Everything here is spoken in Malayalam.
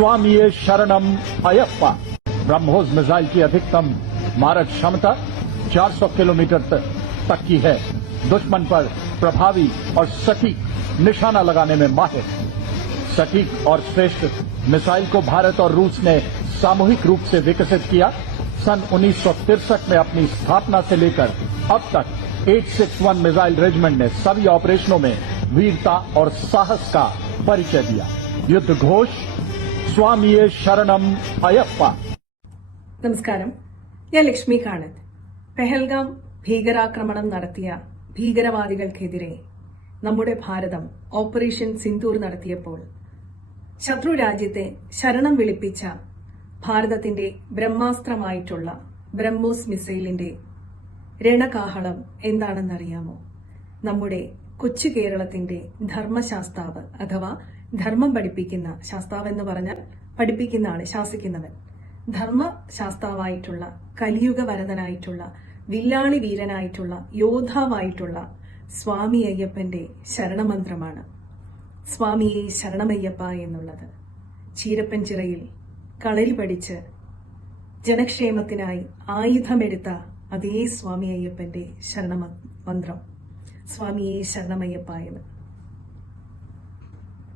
स्वामी शरणम अयप्पा। ब्रह्मोस मिसाइल की अधिकतम मारक क्षमता 400 किलोमीटर तक की है। दुश्मन पर प्रभावी और सटीक निशाना लगाने में माहिर। सटीक और श्रेष्ठ मिसाइल को भारत और रूस ने सामूहिक रूप से विकसित किया। सन उन्नीस में अपनी स्थापना से लेकर अब तक 861 मिसाइल रेजिमेंट ने सभी ऑपरेशनों में वीरता और साहस का परिचय दिया। युद्ध घोष സ്വാമിയെ ശരണം അയപ്പ നമസ്കാരം. ഞാൻ ലക്ഷ്മി കാണത് പെഹൽഗാം ഭീകരാക്രമണം നടത്തിയ ഭീകരവാദികൾക്കെതിരെ നമ്മുടെ ഭാരതം ഓപ്പറേഷൻ സിന്ദൂർ നടത്തിയപ്പോൾ ശത്രു രാജ്യത്തെ ശരണം വിളിപ്പിച്ച ഭാരതത്തിന്റെ ബ്രഹ്മാസ്ത്രമായിട്ടുള്ള ബ്രഹ്മോസ് മിസൈലിന്റെ രണകാഹളം എന്താണെന്നറിയാമോ? നമ്മുടെ കൊച്ചു കേരളത്തിന്റെ ധർമ്മശാസ്താവ് അഥവാ ധർമ്മം പഠിപ്പിക്കുന്ന ശാസ്താവ് എന്ന് പറഞ്ഞാൽ പഠിപ്പിക്കുന്ന ആൾ ശാസിക്കുന്നവൻ. ധർമ്മ ശാസ്താവായിട്ടുള്ള കലിയുഗ വരതനായിട്ടുള്ള വില്ലാളി വീരനായിട്ടുള്ള യോദ്ധാവായിട്ടുള്ള സ്വാമി അയ്യപ്പന്റെ ശരണമന്ത്രമാണ്. സ്വാമിയെ ശരണമയ്യപ്പ എന്നുള്ളത്. ചീരപ്പൻ ചിറയിൽ കളരി പഠിച്ച് ജനക്ഷേമത്തിനായി ആയുധമെടുത്ത അതേ സ്വാമി അയ്യപ്പന്റെ ശരണമന്ത്രം സ്വാമിയെ ശരണമയ്യപ്പ എന്ന്.